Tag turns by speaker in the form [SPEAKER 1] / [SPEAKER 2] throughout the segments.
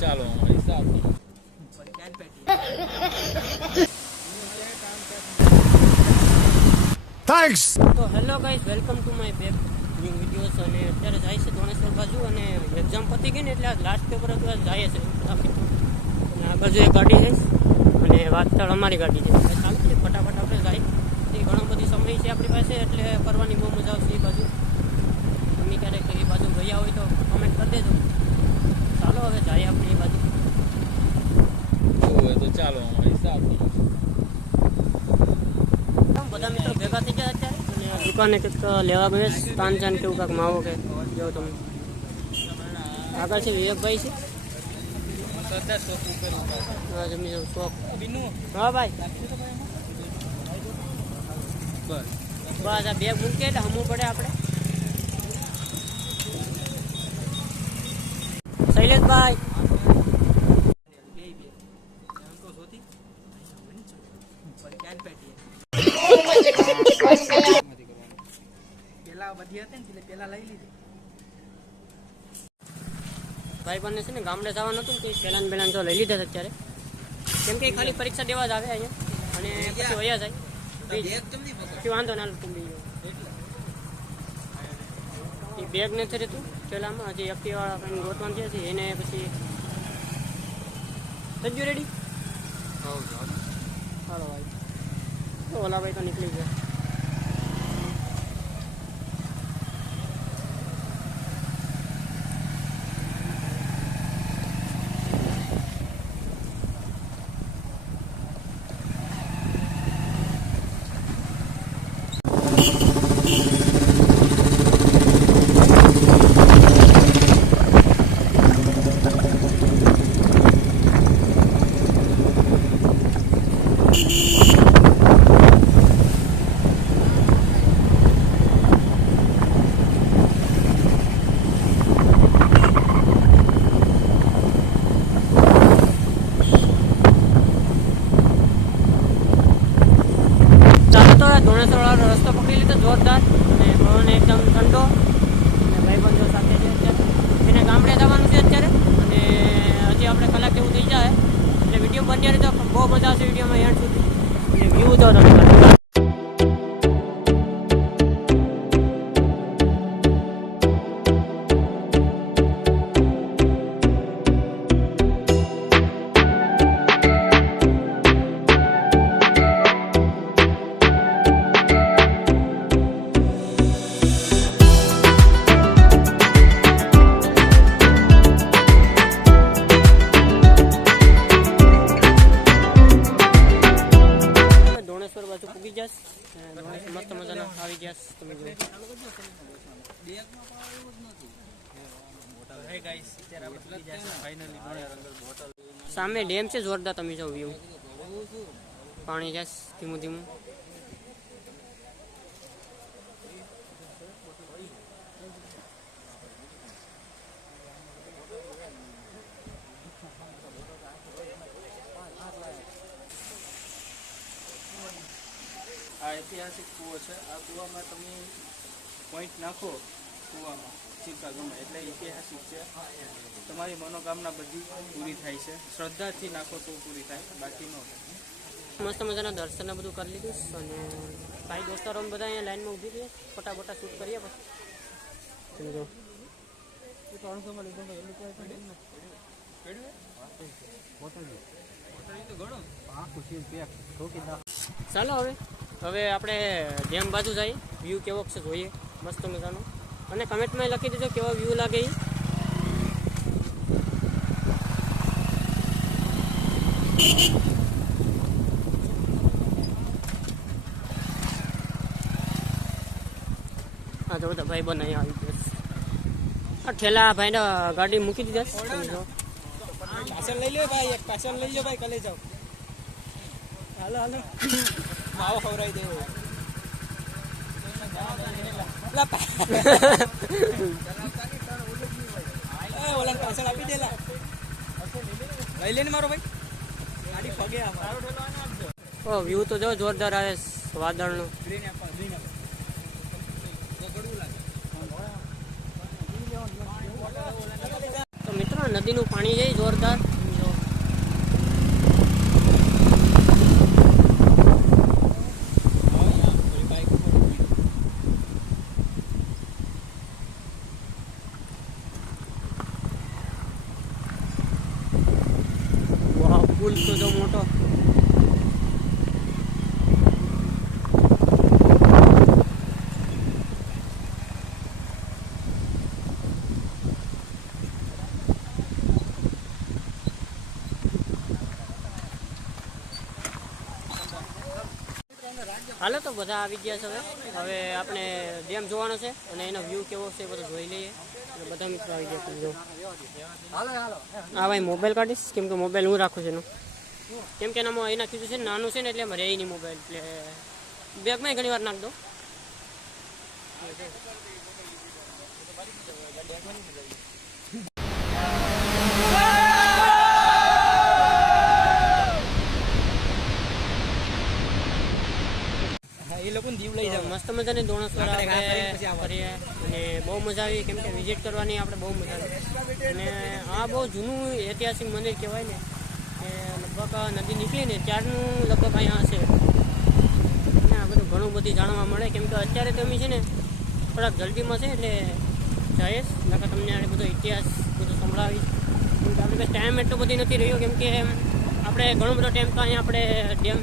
[SPEAKER 1] ચાલો અમારી સાથે
[SPEAKER 2] થેન્ક્સ
[SPEAKER 3] તો hello guys welcome to my back new videos અને અત્યારે જાય છે ધોણેશ્વર બાજુ અને એક્ઝામ પતી ગઈ ને એટલે આજ લાસ્ટ પેપર હતું આજ જાય છે. અને આ બાજુ એક ગાડી જઈશ અને વાતચાળ અમારી ગાડી છે. એટલે ચાલુ છે ફટાફટ આપણે જાય. એ ઘણો બધી સમય છે આપણી પાસે એટલે ફરવાની બહુ મજા આવશે એ બાજુ. તમે ક્યારેક એ બાજુ ગયા હોય તો કમેન્ટ કરી દેજો. ચાલો હવે જાય આપણે એ બાજુ.
[SPEAKER 1] તો ચાલો અમારી સાથે
[SPEAKER 3] બધા મિત્રો ભેગા થઈ ગયા અત્યારે? અને દુકાને કંઈક લેવા ગયો છે તાન ચાન કેવું કાંક માવો કે જો તમે આગળ છે વિવેકભાઈ છે. હા જમી જાઉં શોખ. હા ભાઈ.
[SPEAKER 1] બસ.
[SPEAKER 3] બસ આ બેગ મૂકીએ એટલે હમવું પડે આપણે. શૈલેષભાઈ ભાઈ બંને છે ને ગામડે જવાનું હતું ને પેલાન પેલાન તો લઈ લીધા અત્યારે. કેમ કે ખાલી પરીક્ષા દેવા જ આવે અહીંયા. અને પછી વયા જાય. વાંધો ના તું એ બેગ નથી રહેતું. પેલામાં હજી એક્ટિવાળા કંઈ ગોતવાનું થયા છે એને પછી થજો રેડી હાલો ભાઈ તો ઓલા ભાઈ તો નીકળી ગયા ચાલો તો ધોણેશ્વર રસ્તો લીધો જોરદાર અને પવન એકદમ ઠંડો. અને ભાઈબંધો સાથે છે અત્યારે. એને ગામડે જવાનું છે અત્યારે. અને હજી આપણે કલાક જેવું થઈ જાય. એટલે વીડિયો બન્યા તો બહુ મજા આવશે વિડીયોમાં એન્ડ સુધી. અને વ્યૂ તો તમે સામે ડેમ છે જોરદાર તમે જો વ્યૂ પાણી જશ ધીમું ધીમું.
[SPEAKER 4] ઐતિહાસિક કૂવો છે. આ કૂવામાં તમે પોઈન્ટ નાખો કૂવામાં. સિક્કા ગમે એટલે ઐતિહાસિક છે. તમારી મનોકામના બધી પૂરી થાય છે. શ્રદ્ધાથી નાખો તો પૂરી થાય. બાકી ન
[SPEAKER 3] મસ્ત મજાના દર્શન બધું કરી લીધું અને ભાઈ દોસ્તારો બધા અહીંયા લાઈનમાં ઊભી રહીએ. ફોટા બોટા શૂટ કરીએ પછી. તમે જો ચાલો હવે. હવે આપણે ડેમ બાજુ જઈએ વ્યૂ કેવો છે જોઈએ, મસ્ત મજાનો. અને કમેન્ટમાં લખી દેજો કેવો વ્યૂ લાગે એ હા તો ભાઈ બન અહીંયા આવી ગયા. આ ઠેલા ભાઈને ગાડી મૂકી દીધા.
[SPEAKER 4] પાછળ લઈ લો ભાઈ, એક પાછળ લઈ લો ભાઈ, કલે જાઓ હાલો હાલો. માવો ખવડાવી દેવો. લઈ લે ને મારો ભાઈ. ગાડી પગે
[SPEAKER 3] ઓ વ્યૂ તો જો જોરદાર આવે વાદળનો.
[SPEAKER 4] તો
[SPEAKER 3] મિત્રો નદીનું પાણી છે જોરદાર. પુલ તો જો મોટો. હાલો તો બધા આવી ગયા છે હવે. હવે આપણે ડેમ જોવાનો છે અને એનો વ્યૂ કેવો છે એ બધું જોઈ લઈએ. અને બધા મિત્રો આવી ગયા છે, જો. હા, ભાઈ, મોબાઈલ કાઢીશ? કેમ કે મોબાઈલ હું રાખું છું એનો. કેમ કે એનામાં એના કીધું છે નાનું છે ને, એટલે રહે નહીં મોબાઈલ. એટલે બેગમાં ઘણી વાર નાખ દો
[SPEAKER 1] એ લઈ
[SPEAKER 3] જાવ મસ્ત મજાની દોણેશ્વર આપણે કરીએ. અને બહુ મજા આવી. કેમ કે વિઝિટ કરવાની આપણે બહુ મજા આવી. અને આ બહુ જૂનું ઐતિહાસિક મંદિર કહેવાય ને કે લગભગ નદી નીકળી ને ત્યારનું લગભગ અહીંયા હશે. અને આ બધું ઘણું બધું જાણવા મળે. કેમ કે અત્યારે તો અમે છે ને થોડાક જલ્દીમાં છે એટલે જઈશ નકર તમને આ બધો ઇતિહાસ બધું સંભળાવીશ. આપણે પાસે ટાઈમ એટલો બધી નથી રહ્યો. કેમ કે આપણે ઘણો બધો ટાઈમ તો અહીંયા આપણે ડેમ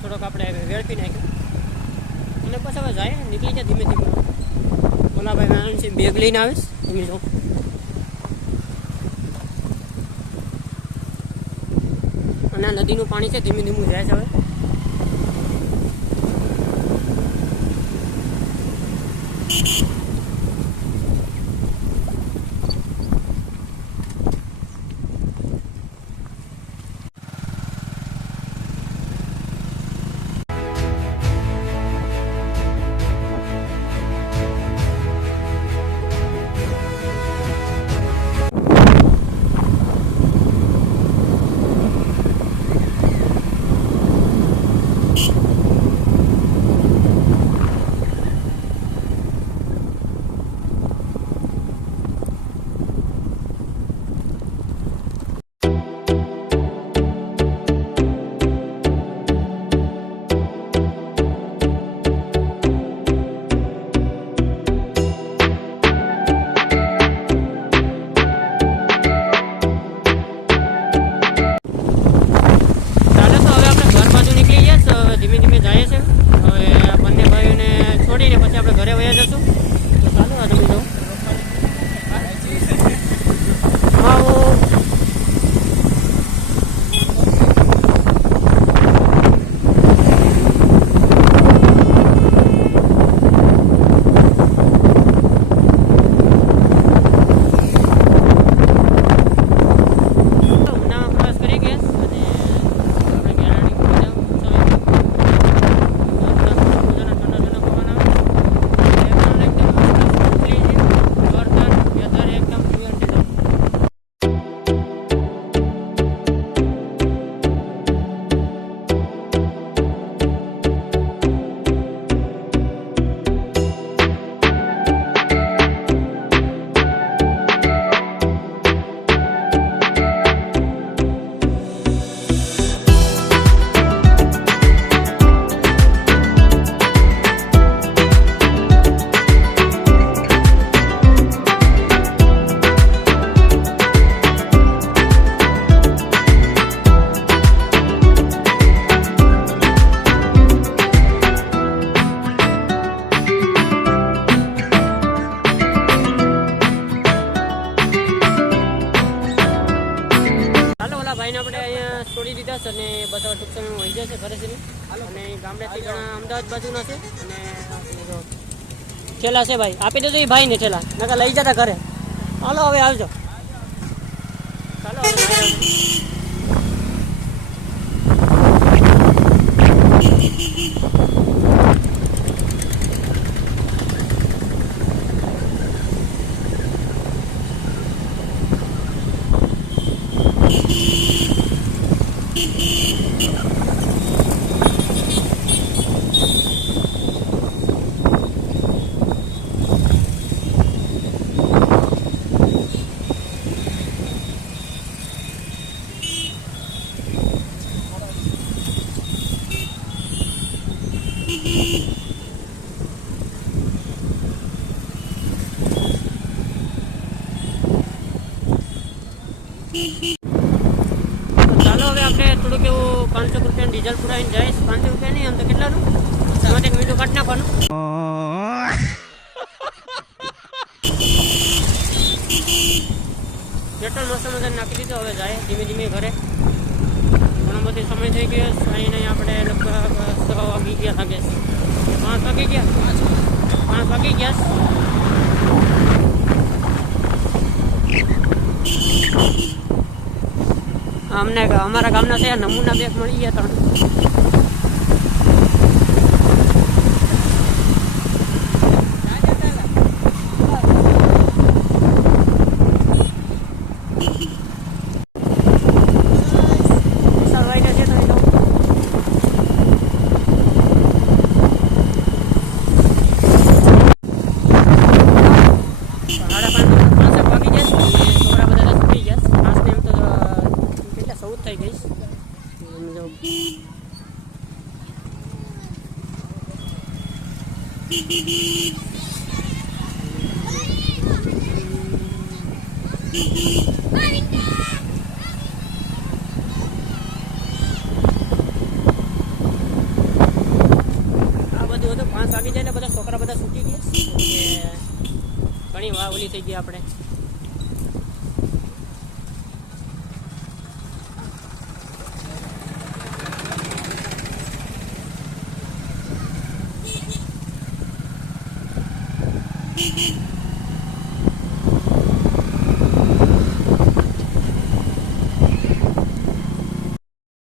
[SPEAKER 3] થોડોક આપણે વેડફી નાખ્યો. અને પછી હવે જાય, નીકળી જાય ધીમે ધીમે. ઓલા ભાઈ છે, બેગ લઈને આવીશ તમે જો. અને આ નદીનું પાણી છે, ધીમે ધીમું જાય છે હવે. ચાલો ઘણા છે અને ઠેલા છે ભાઈ. આપી દેજો એ ભાઈને ઠેલા નકર લઈ જતા ઘરે. હાલો, હવે આવજો. ચાલો હવે ચાલો હવે આપણે થોડુંક એવું પાંચસો રૂપિયાનું ડીઝલ પુરાવીને જઈશ. પાંચસો રૂપિયા નહીં, આમ તો કેટલાનું એક મીઠું કાઢી નાખવાનું. પેટ્રોલ મસ્ત મજા નાખી દીધો, હવે જાય ધીમે ધીમે ઘરે. ઘણો બધો સમય થઈ ગયો અહીં નહીં આપણે લગભગ છ વાગી ગયા લાગે પાંચ વાગી ગયા? પાંચ વાગી ગયા અમને અમારા ગામના થયા નમૂના બેગ મળી ગયા ત્રણ સવાઈને છે તો એ તો સાડા પાંચ પાંચેક વાગી જશે અને છોકરા બધા તો સુઈ જશે પાંચને એમ તો કેટલા ચૌદ થઈ ગઈશ એમ જો આ બધું હતું પાંચ વાગી જાય ને, બધા છોકરા બધા સૂકી ગયા. ઘણી વાહ ઓલી થઈ ગઈ આપણે.